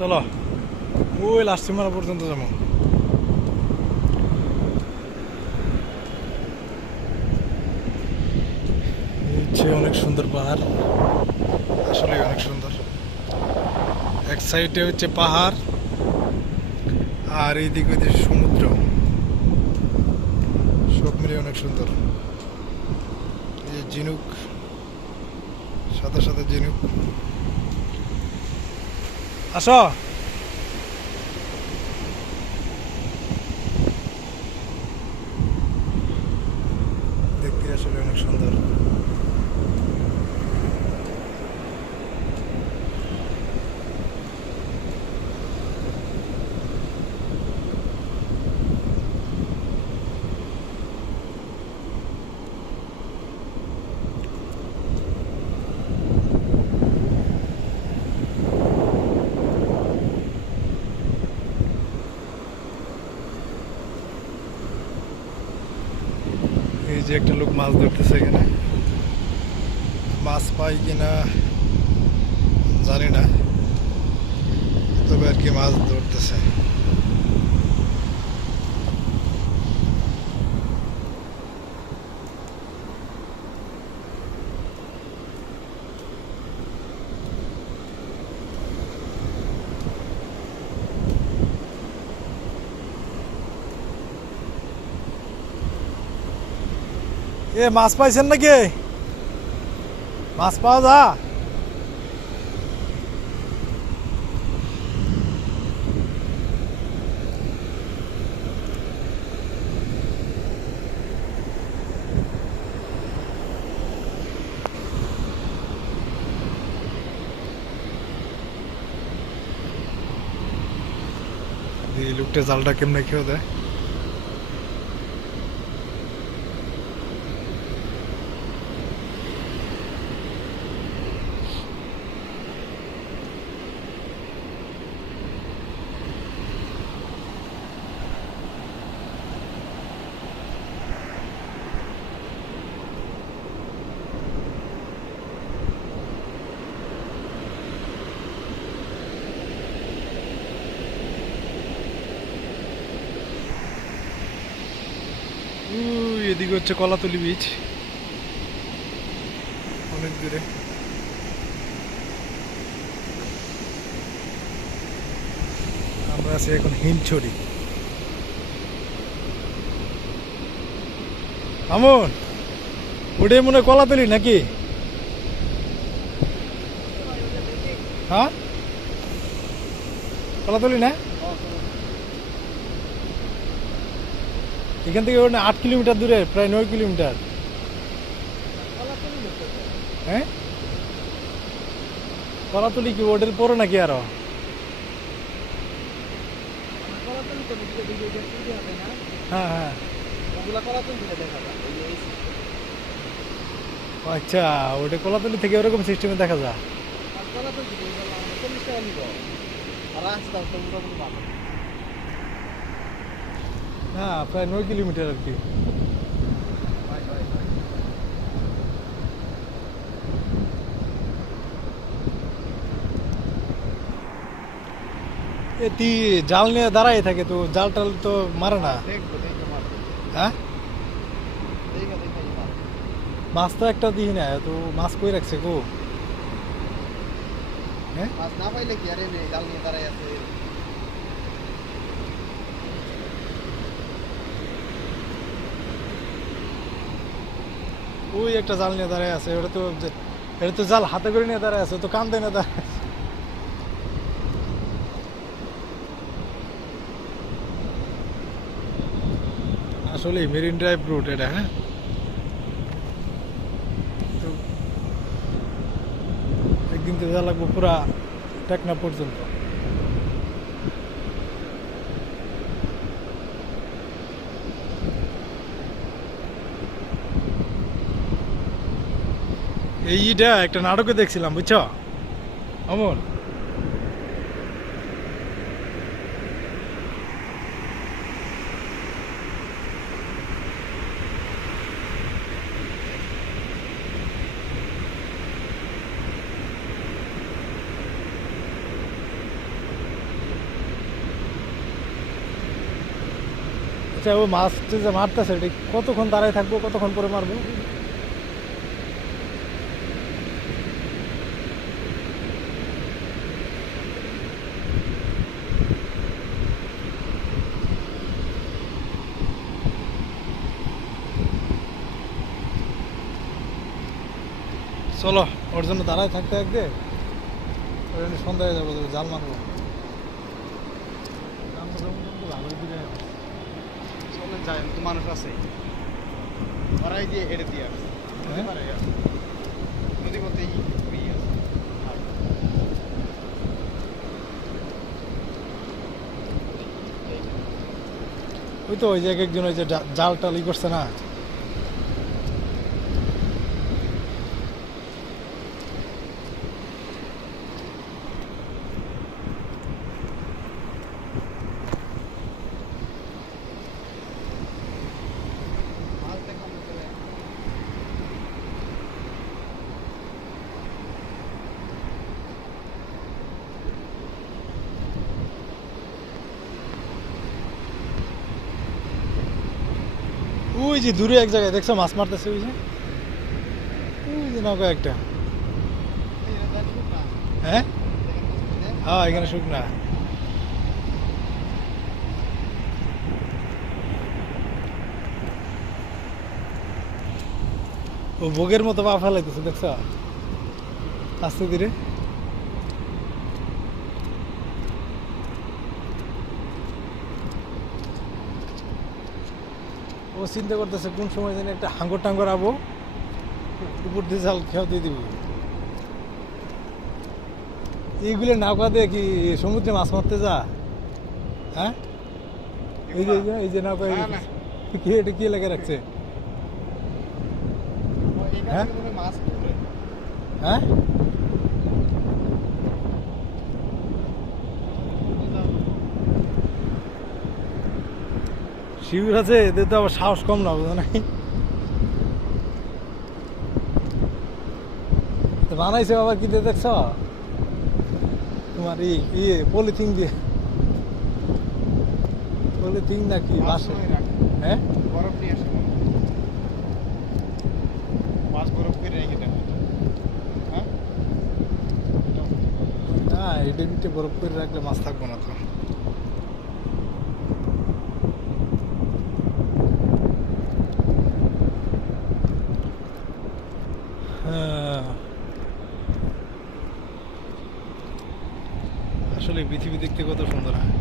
চলো। ওই লাস্ট সীমানা পর্যন্ত যাব। অনেক সুন্দর পাহাড়। আসলে অনেক সুন্দর। এক সাইডে হচ্ছে পাহাড়, আর এইদিকে হচ্ছে সমুদ্র। সব মিলে অনেক সুন্দর। এই যে ঝিনুক সাথে সাথে ঝিনুক। আসো। দেখতে আসলে অনেক সুন্দর এই যে একটা লোক মাছ ধরতেছে এখানে। মাছ পাই কিনা জানি না। তবে আর কি মাছ ধরতেছে। এ মাছ পাইছেন নাকি? মাছ পাওয়া যা। এই লোকটা জালটা কেমনে খেয়ে দেয়? এদিকে হচ্ছে কলাতলি বীচ অনেক দূরে। আমরা আছি এখন হিমছড়ি। আমন ওটাই মনে কলাতলি নাকি? হ্যাঁ? কলাতলি না? এখান থেকে ওখানে আট কিলোমিটার দূরে, প্রায় নয় কিলোমিটার। হ্যাঁ? কলাতলি কি ওটার পরে নাকি আরও? হ্যাঁ হ্যাঁ। আচ্ছা ওটা কলাতলি থেকে ওরকম সিস্টেমে দেখা যায়। প্রায় নয় কিলোমিটার আর কি এ তুই জাল নিয়ে দাঁড়াই থাকে তো জাল টাল তো মারে না হ্যাঁ মাছ তো একটা দিই না তো মাছ কই রাখছে গো হ্যাঁ মাছ না পাইলে কি আরে নেই জাল নিয়ে দাঁড়াই আছে ওই একটা জাল নিয়ে দাঁড়ায় আছে ওটা তো এটা তো জাল হাতে করে নিয়ে দাঁড়ায় আছে তো কান দেয় না দাঁড়ায়। আসলে মেরিন ড্রাইভ রুট এটা হ্যাঁ একদিন তো যা লাগবো পুরা টেকনা পর্যন্ত এইটা একটা নাটকে দেখছিলাম, বুঝছ? অমল। আচ্ছা ও মাছ মারতেছে কতক্ষণ দাঁড়ায় থাকব, কতক্ষণ পরে মারবো? চলো ওর জন্য দাঁড়ায় থাকতে থাকতে ওর জন্য সন্ধ্যায় যাব জাল মারবো। তো মানুষ আছে। ওরাই এড়ে দিয়ে হ্যাঁ? নদী আর ওই তো ওই যে এক একজন ওই যে জাল টাল করছে না? ওই যে দূরে এক জায়গায়, দেখছ মাছ মারতেছে ওই যে? ওই যে নৌকা একটা। হ্যাঁ। হ্যাঁ এখানে শুকনা। ও ভোগের মতো পা ফেলাইতেছে, দেখছ? আস্তে ধীরে। ও চিন্তা করতেছে কোন সময় যেন একটা হাঙ্গর টাঙ্গর আবো উপর দিয়ে জাল খেয়াও দিয়ে দিব। এইগুলো নৌকা দিয়ে কি সমুদ্রে মাছ মারতে যা? হ্যাঁ? এই যে এই যে- নৌকা। কি এটা কি লেগে রাখছে? হ্যাঁ? হয় মাছ তুলে হ্যাঁ শিবির আছে এদের তো আবার সাহস কম না বুঝো নাই বানাইছে আবার কি দিয়ে দেখছ? তোমার ই ইয়ে পলিথিন দিয়ে। পলিথিন নাকি বাসে হয়? বরফ নিয়ে আসে মাছ বরফ করে রেখে দেয় হ্যাঁ? এটা বরফ করে রাখলে মাছ থাকব না তো হ্যাঁ। আসলে পৃথিবী দেখতে কত সুন্দর হয়?